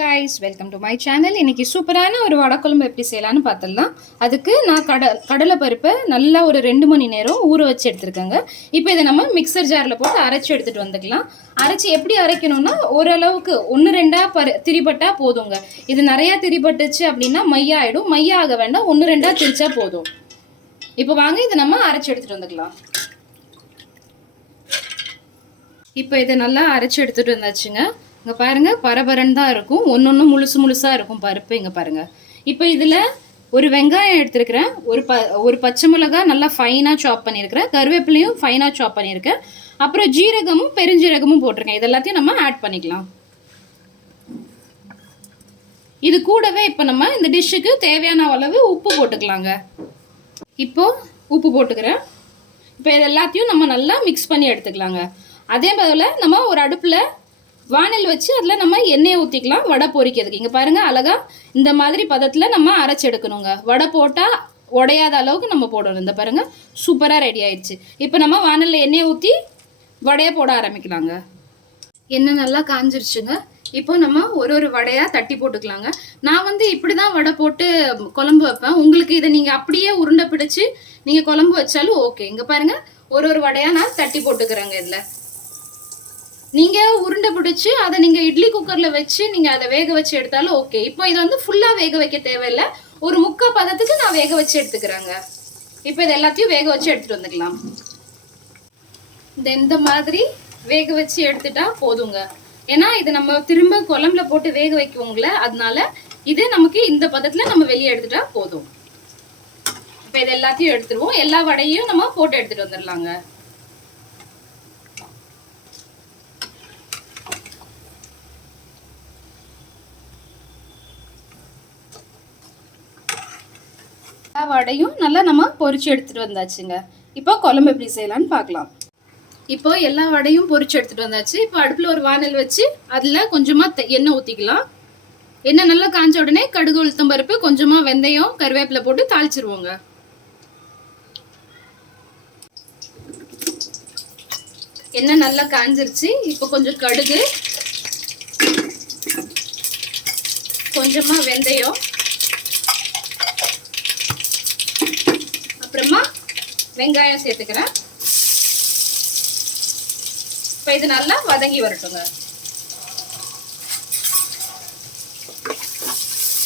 Guys welcome to my channel இன்னைக்கு சூப்பரான ஒரு வடக்குழம்பு எப்படி செய்யலாம்னு பார்த்துடலாம். அதுக்கு நான் கடல் கடலை பருப்பை நல்லா ஒரு ரெண்டு மணி நேரம் ஊற வச்சு எடுத்துருக்கேங்க. இப்போ இதை நம்ம மிக்சர் ஜாரில் போட்டு அரைச்சி எடுத்துகிட்டு வந்துக்கலாம். அரைச்சி எப்படி அரைக்கணும்னா ஓரளவுக்கு ஒன்று ரெண்டாக பரு திரிபட்டா போதுங்க. இது நிறையா திரிபட்டுச்சு அப்படின்னா மையா ஆகிடும் மையா ஆக வேண்டாம் ஒன்று ரெண்டாக திரிச்சா போதும். இப்போ வாங்க இதை நம்ம அரைச்சி எடுத்துகிட்டு வந்துக்கலாம். இப்போ இதை நல்லா அரைச்சி எடுத்துகிட்டு வந்தாச்சுங்க. இங்கே பாருங்கள் பரபரன் தான் இருக்கும். ஒன்று ஒன்று முழுசு முழுசாக இருக்கும். பருப்பு இங்கே பாருங்கள் இப்போ இதில் ஒரு வெங்காயம் எடுத்துருக்கிறேன். ஒரு ப ஒரு பச்சை மிளகாய் நல்லா ஃபைனாக சாப் பண்ணியிருக்கிறேன். கருவேப்பிலையும் ஃபைனாக சாப் பண்ணியிருக்கேன். அப்புறம் ஜீரகமும் பெருஞ்சீரகமும் போட்டிருக்கேன். இது எல்லாத்தையும் நம்ம ஆட் பண்ணிக்கலாம். இது கூடவே இப்போ நம்ம இந்த டிஷ்ஷுக்கு தேவையான அளவு உப்பு போட்டுக்கலாங்க. இப்போ உப்பு போட்டுக்கிறேன். இப்போ இது எல்லாத்தையும் நம்ம நல்லா மிக்ஸ் பண்ணி எடுத்துக்கலாங்க. அதே போல் நம்ம ஒரு அடுப்பில் வானல் வச்சு அதில் நம்ம எண்ணெயை ஊற்றிக்கலாம் வடை பொரிக்கிறதுக்கு. இங்கே பாருங்கள் அழகாக இந்த மாதிரி பதத்தில் நம்ம அரைச்சி எடுக்கணுங்க. வடை போட்டால் உடையாத அளவுக்கு நம்ம போடணும். இந்த பாருங்கள் சூப்பராக ரெடி ஆயிடுச்சு. இப்போ நம்ம வானலில் எண்ணெயை ஊற்றி வடையை போட ஆரம்பிக்கலாங்க. எண்ணெய் நல்லா காஞ்சிருச்சுங்க. இப்போ நம்ம ஒரு ஒரு வடையாக தட்டி போட்டுக்கலாங்க. நான் வந்து இப்படி தான் வடை போட்டு குழம்பு வைப்பேன். உங்களுக்கு இதை நீங்கள் அப்படியே உருண்டை பிடிச்சி நீங்கள் குழம்பு வச்சாலும் ஓகே இங்கே பாருங்கள் ஒரு ஒரு வடையாக நான் தட்டி போட்டுக்கிறேங்க இதில். நீங்கள் உருண்டை பிடிச்சி அதை நீங்கள் இட்லி குக்கரில் வச்சு நீங்கள் அதை வேக வச்சு எடுத்தாலும் ஓகே இப்போ இதை வந்து ஃபுல்லாக வேக வைக்க தேவையில்லை. ஒரு முக்கால் பதத்துக்கு நான் வேக வச்சு எடுத்துக்கிறேங்க. இப்போ இது எல்லாத்தையும் வேக வச்சு எடுத்துகிட்டு வந்துக்கலாம். இந்த இந்த மாதிரி வேக வச்சு எடுத்துட்டா போதுங்க. ஏன்னா இது நம்ம திரும்ப குழம்புல போட்டு வேக வைக்குவோங்கள அதனால இது நமக்கு இந்த பதத்துல நம்ம வெளியே எடுத்துட்டா போதும். இப்போ இது எல்லாத்தையும் எடுத்துருவோம். எல்லா வடையும் நம்ம போட்டு எடுத்துட்டு வந்துடலாங்க வடையும் நல்லா நம்ம பொறிச்சு எடுத்துகிட்டு வந்தாச்சுங்க. இப்போ குழம்பு எப்படி செய்யலாம்னு பார்க்கலாம். இப்போ எல்லா வடையும் பொறிச்சு எடுத்துகிட்டு வந்தாச்சு. இப்போ அடுப்பில் ஒரு வானல் வச்சு அதில் கொஞ்சமாக எண்ணெய் ஊற்றிக்கலாம் எண்ணெய் நல்லா காஞ்ச உடனே கடுகு உளுத்தம் பருப்பு கொஞ்சமாக வெந்தயம் கருவேப்பிலை போட்டு தாளிச்சிருவோங்க. எண்ணெய் நல்லா காஞ்சிருச்சு. இப்போ கொஞ்சம் கடுகு கொஞ்சமாக வெந்தயம் அப்புறமா வெங்காயம் சேர்த்துக்கிறேன். இப்போ இது நல்லா வதங்கி வரட்டுங்க.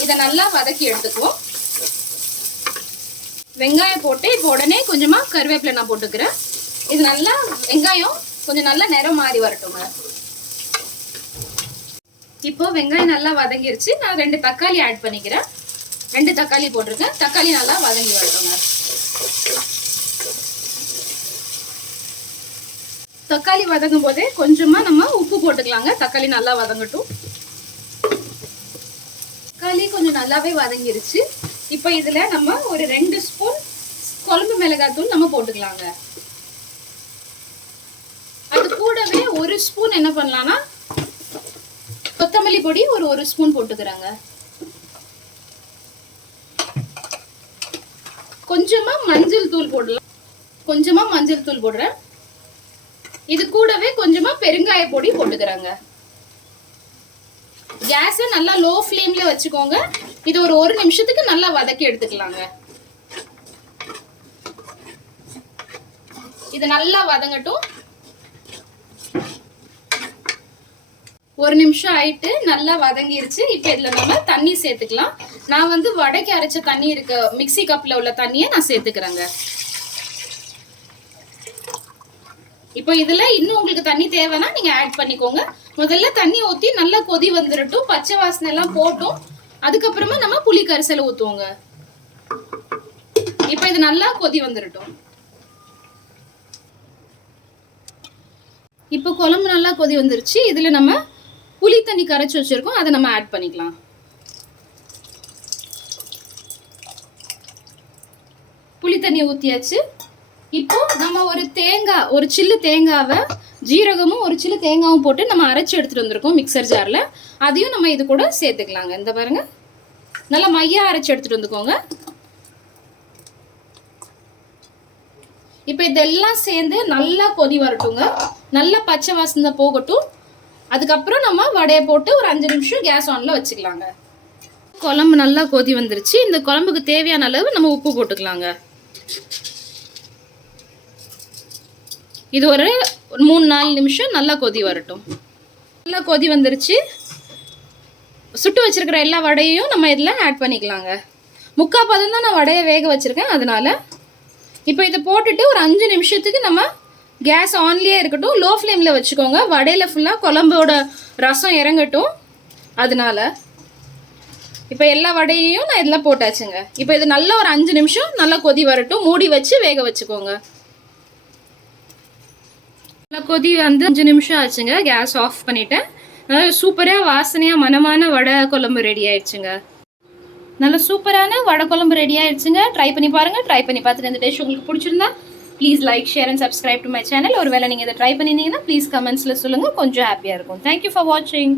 இதை நல்லா வதக்கி எடுத்துக்குவோம். வெங்காயம் போட்டு இப்போ உடனே கொஞ்சமாக கருவேப்பிலை நான் போட்டுக்கிறேன். இது நல்லா வெங்காயம் கொஞ்சம் நல்லா நிறம் மாறி வரட்டுங்க. இப்போ வெங்காயம் நல்லா வதங்கிருச்சு. நான் ரெண்டு தக்காளி ஆட் பண்ணிக்கிறேன். ரெண்டு தக்காளி போட்டிருக்கேன். தக்காளி நல்லா வதங்கி வரட்டுங்க. தக்காளி வதங்கும் போதே கொஞ்சமா நம்ம உப்பு போட்டுக்கலாங்க. தக்காளி நல்லா வதங்கட்டும். தக்காளி கொஞ்சம் நல்லாவே வதங்கிருச்சு. இப்போ இதுல நம்ம ஒரு ரெண்டு ஸ்பூன் குழம்பு மிளகாத்தூள் நம்ம போட்டுக்கலாங்க. அது கூடவே ஒரு ஸ்பூன் என்ன பண்ணலாம்னா கொத்தமல்லி பொடி ஒரு ஒரு ஸ்பூன் போட்டுக்கிறாங்க. கொஞ்சமா மஞ்சள் தூள் போடலாம். கொஞ்சமா மஞ்சள் தூள் போடுறேன். இது கூடவே கொஞ்சமா பெருங்காய பொடி போட்டுக்கிறாங்க. கேஸை நல்லா லோ ஃப்ளேம்ல வச்சுக்கோங்க. இது ஒரு ஒரு நிமிஷத்துக்கு நல்லா வதக்கி எடுத்துக்கலாங்க. இது நல்லா வதங்கட்டும். ஒரு நிமிஷம் ஆயிட்டு நல்லா வதங்கிருச்சு. இப்போ இதில் நம்ம தண்ணி சேர்த்துக்கலாம். நான் வந்து வடைக்கு அரைச்ச தண்ணி இருக்க மிக்சி கப்பில் உள்ள தண்ணியை நான் சேர்த்துக்கிறேங்க. இப்போ இதில் இன்னும் உங்களுக்கு தண்ணி தேவைன்னா நீங்கள் ஆட் பண்ணிக்கோங்க. முதல்ல தண்ணி ஊற்றி நல்லா கொதி வந்துடட்டும் பச்சை வாசனை எல்லாம் போட்டும். அதுக்கப்புறமா நம்ம புளி கரிசல் ஊற்றுவோங்க இப்போ இது நல்லா கொதி வந்துடட்டும் இப்போ குழம்பு நல்லா கொதி வந்துருச்சு. இதில் நம்ம புளி தண்ணி கரைச்சி வச்சுருக்கோம். அதை நம்ம ஆட் பண்ணிக்கலாம். புளி தண்ணி ஊற்றியாச்சு இப்போ நம்ம ஒரு தேங்காய் ஒரு சில்லு தேங்காவை ஜீரகமும் ஒரு சில்லு தேங்காவும் போட்டு நம்ம அரைச்சி எடுத்துகிட்டு வந்திருக்கோம் மிக்சர் ஜாரில் அதையும் நம்ம இது கூட சேர்த்துக்கலாங்க. இந்த பாருங்க. நல்லா மையாக அரைச்சி எடுத்துகிட்டு வந்துக்கோங்க. இப்போ இதெல்லாம் சேர்ந்து நல்லா கொதி வரட்டுங்க. நல்லா பச்சை வாசனை போகட்டும். அதுக்கப்புறம் நம்ம வடையை போட்டு ஒரு அஞ்சு நிமிஷம் கேஸ் ஆனில் வச்சுக்கலாங்க. குழம்பு நல்லா கொதி வந்துருச்சு. இந்த குழம்புக்கு தேவையான அளவு நம்ம உப்பு போட்டுக்கலாங்க. இது ஒரு மூணு நாலு நிமிஷம் நல்லா கொதி வரட்டும். நல்லா கொதி வந்துருச்சு. சுட்டு வச்சுருக்கிற எல்லா வடையையும் நம்ம இதில் ஆட் பண்ணிக்கலாங்க. முக்கால் பதம் தான் நான் வடையை வேக வச்சுருக்கேன் அதனால. இப்போ இதை போட்டுட்டு ஒரு அஞ்சு நிமிஷத்துக்கு நம்ம கேஸ் ஆன்லேயே இருக்கட்டும் லோ ஃப்ளேமில் வச்சுக்கோங்க. வடையில் ஃபுல்லாக குழம்போட ரசம் இறங்கட்டும் அதனால. இப்போ எல்லா வடையையும் நான் இதில் போட்டாச்சுங்க. இப்போ இது நல்லா ஒரு அஞ்சு நிமிஷம் நல்லா கொதி வரட்டும். மூடி வச்சு வேக வச்சுக்கோங்க. நல்லா கொதி வந்து அஞ்சு நிமிஷம் ஆச்சுங்க கேஸ் ஆஃப் பண்ணிட்டேன். நல்லா சூப்பராக வாசனையாக மனமான வடை குழம்பு ரெடி ஆயிடுச்சுங்க. நல்ல சூப்பரான வடை குழம்பு ரெடி ஆயிடுச்சுங்க. ட்ரை பண்ணி பாருங்க ட்ரை பண்ணி பார்த்துட்டு இந்த டிஷ் உங்களுக்கு பிடிச்சிருந்தா please like share and subscribe to my channel ஒருவேளை நீங்கள் இதை ட்ரை பண்ணியிருந்தீங்கன்னா ப்ளீஸ் கமெண்ட்ஸில் சொல்லுங்கள் கொஞ்சம் ஹாப்பியாக இருக்கும். தேங்க்யூ ஃபார் வாட்சிங்